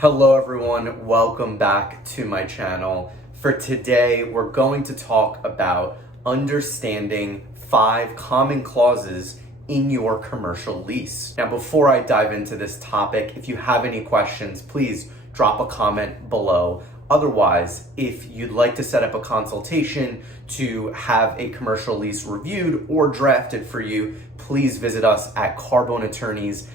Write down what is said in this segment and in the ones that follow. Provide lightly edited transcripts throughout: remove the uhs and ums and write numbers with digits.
Hello everyone, welcome back to my channel. For today, we're going to talk about understanding 5 common clauses in your commercial lease. Now, before I dive into this topic, if you have any questions, please drop a comment below. Otherwise, if you'd like to set up a consultation to have a commercial lease reviewed or drafted for you, please visit us at carboneattorneys.com.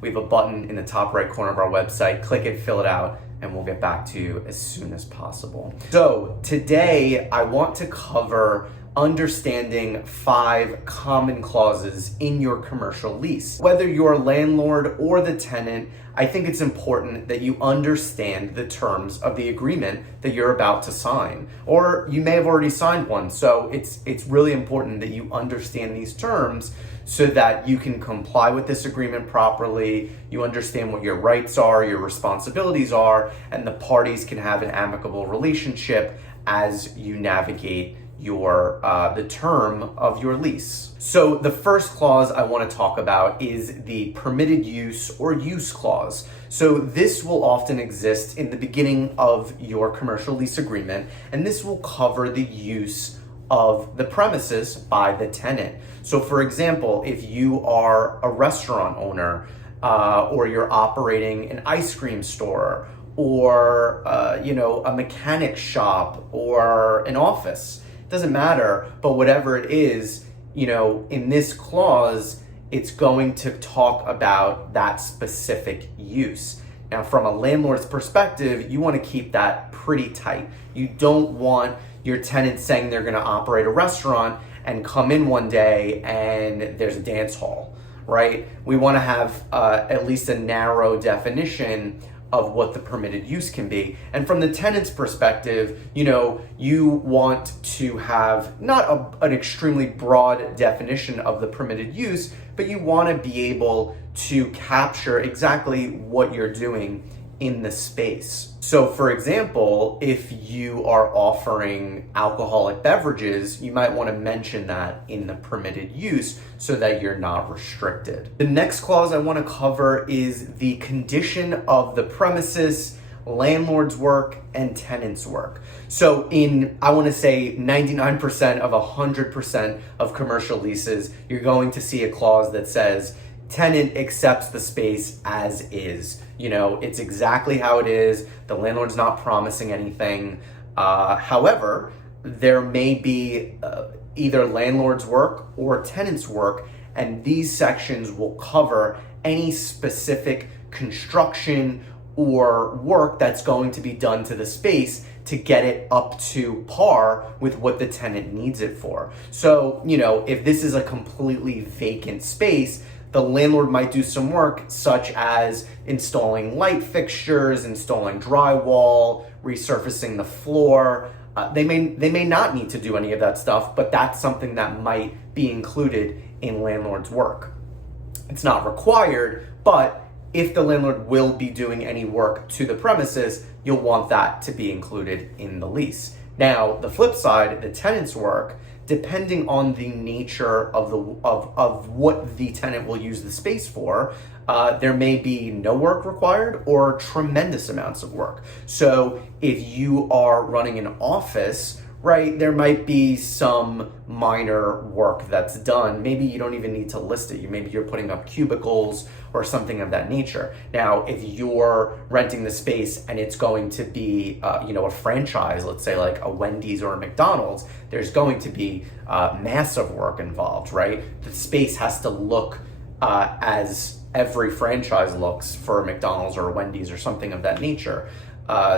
We have a button in the top right corner of our website. Click it, fill it out, and we'll get back to you as soon as possible. So today I want to cover understanding 5 common clauses in your commercial lease. Whether you're a landlord or the tenant, I think it's important that you understand the terms of the agreement that you're about to sign. Or you may have already signed one, so it's really important that you understand these terms so that you can comply with this agreement properly, you understand what your rights are, your responsibilities are, and the parties can have an amicable relationship as you navigate the term of your lease. So the first clause I want to talk about is the permitted use or use clause. So this will often exist in the beginning of your commercial lease agreement, and this will cover the use of the premises by the tenant. So for example, if you are a restaurant owner or you're operating an ice cream store or a mechanic shop or an office, doesn't matter, but whatever it is, in this clause, it's going to talk about that specific use. Now, from a landlord's perspective, you want to keep that pretty tight. You don't want your tenant saying they're going to operate a restaurant and come in one day and there's a dance hall, right? We want to have at least a narrow definition of what the permitted use can be. And from the tenant's perspective, you want to have not an extremely broad definition of the permitted use, but you want to be able to capture exactly what you're doing in the space. So for example, if you are offering alcoholic beverages, you might want to mention that in the permitted use so that you're not restricted. The next clause I want to cover is the condition of the premises, landlord's work, and tenant's work. So I want to say 99% of 100% of commercial leases, you're going to see a clause that says, tenant accepts the space as is. It's exactly how it is. The landlord's not promising anything. However, there may be either landlord's work or tenant's work, and these sections will cover any specific construction or work that's going to be done to the space to get it up to par with what the tenant needs it for. So, if this is a completely vacant space, the landlord might do some work such as installing light fixtures, installing drywall, resurfacing the floor. They may not need to do any of that stuff, but that's something that might be included in landlord's work. It's not required, but if the landlord will be doing any work to the premises, you'll want that to be included in the lease. Now, the flip side, the tenant's work, depending on the nature of what the tenant will use the space for, there may be no work required or tremendous amounts of work. So if you are running an office, right, there might be some minor work that's done. Maybe you don't even need to list it. Maybe you're putting up cubicles or something of that nature. Now, if you're renting the space and it's going to be, a franchise, let's say like a Wendy's or a McDonald's, there's going to be massive work involved, right? The space has to look as every franchise looks for a McDonald's or a Wendy's or something of that nature.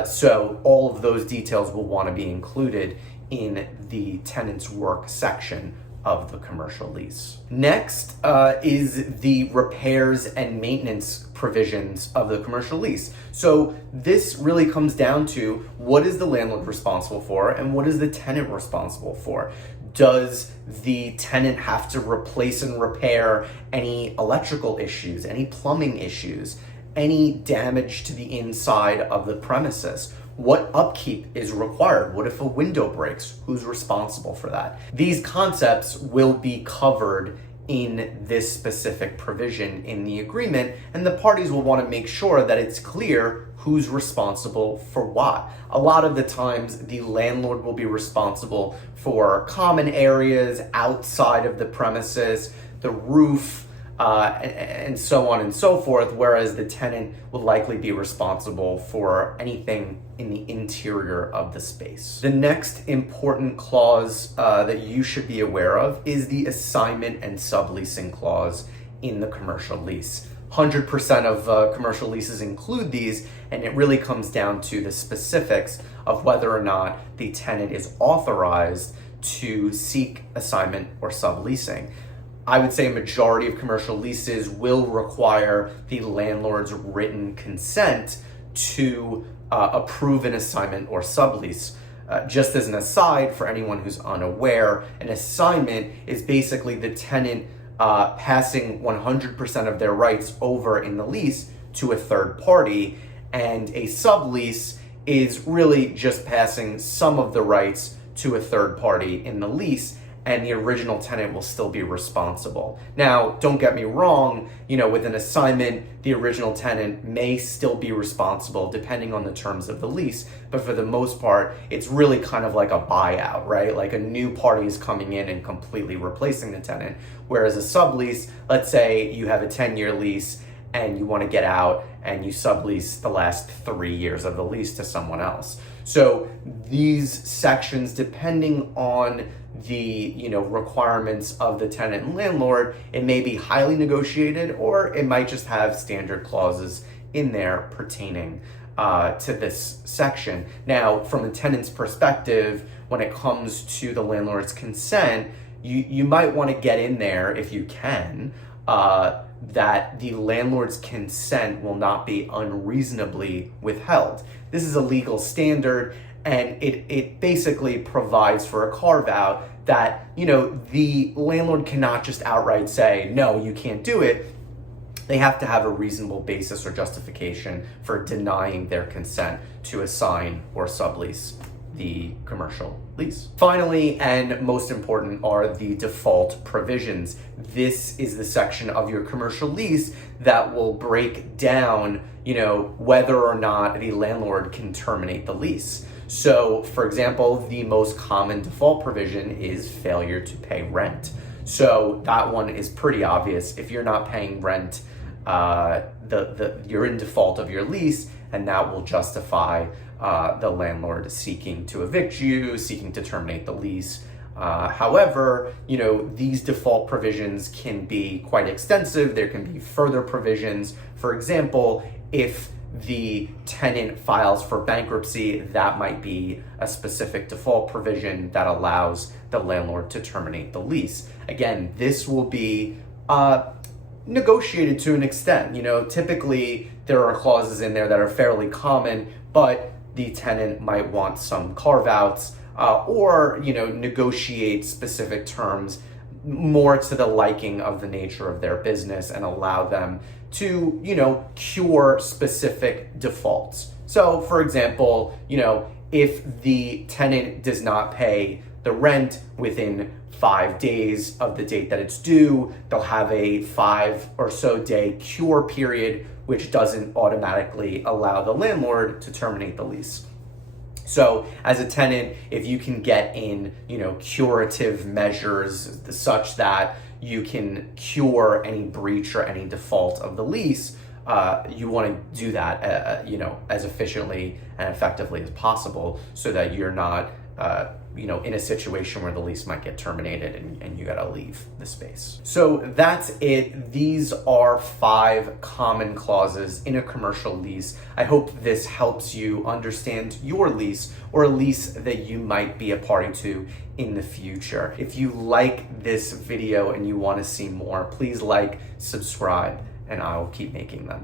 So all of those details will want to be included in the tenant's work section of the commercial lease. Next is the repairs and maintenance provisions of the commercial lease. So this really comes down to what is the landlord responsible for and what is the tenant responsible for? Does the tenant have to replace and repair any electrical issues, any plumbing issues, any damage to the inside of the premises? What upkeep is required? What if a window breaks? Who's responsible for that? These concepts will be covered in this specific provision in the agreement, and the parties will want to make sure that it's clear who's responsible for what. A lot of the times, the landlord will be responsible for common areas outside of the premises, the roof, and so on and so forth, whereas the tenant will likely be responsible for anything in the interior of the space. The next important clause that you should be aware of is the assignment and subleasing clause in the commercial lease. 100% of commercial leases include these, and it really comes down to the specifics of whether or not the tenant is authorized to seek assignment or subleasing. I would say a majority of commercial leases will require the landlord's written consent to approve an assignment or sublease. Just as an aside, for anyone who's unaware, an assignment is basically the tenant passing 100% of their rights over in the lease to a third party, and a sublease is really just passing some of the rights to a third party in the lease, and the original tenant will still be responsible. Now, don't get me wrong, with an assignment, the original tenant may still be responsible depending on the terms of the lease, but for the most part, it's really kind of like a buyout, right? Like a new party is coming in and completely replacing the tenant. Whereas a sublease, let's say you have a 10-year lease and you want to get out and you sublease the last 3 years of the lease to someone else. So these sections, depending on the requirements of the tenant and landlord, it may be highly negotiated, or it might just have standard clauses in there pertaining to this section. Now, from a tenant's perspective, when it comes to the landlord's consent, you might want to get in there, if you can, that the landlord's consent will not be unreasonably withheld. This is a legal standard, and it basically provides for a carve out that, the landlord cannot just outright say, no, you can't do it. They have to have a reasonable basis or justification for denying their consent to assign or sublease the commercial lease. Finally, and most important, are the default provisions. This is the section of your commercial lease that will break down, whether or not the landlord can terminate the lease. So, for example, the most common default provision is failure to pay rent. So that one is pretty obvious. If you're not paying rent, you're in default of your lease, and that will justify the landlord seeking to evict you, seeking to terminate the lease. However, these default provisions can be quite extensive. There can be further provisions. For example, if the tenant files for bankruptcy, that might be a specific default provision that allows the landlord to terminate the lease. Again, this will be negotiated to an extent. Typically there are clauses in there that are fairly common, but the tenant might want some carve-outs or negotiate specific terms more to the liking of the nature of their business and allow them to, cure specific defaults. So, for example, if the tenant does not pay the rent within 5 days of the date that it's due, they'll have a 5 or so day cure period, which doesn't automatically allow the landlord to terminate the lease. So as a tenant, if you can get in, curative measures such that you can cure any breach or any default of the lease, you want to do that, as efficiently and effectively as possible, so that you're not, in a situation where the lease might get terminated and you got to leave the space. So that's it. These are 5 common clauses in a commercial lease. I hope this helps you understand your lease, or a lease that you might be a party to in the future. If you like this video and you want to see more, please like, subscribe, and I'll keep making them.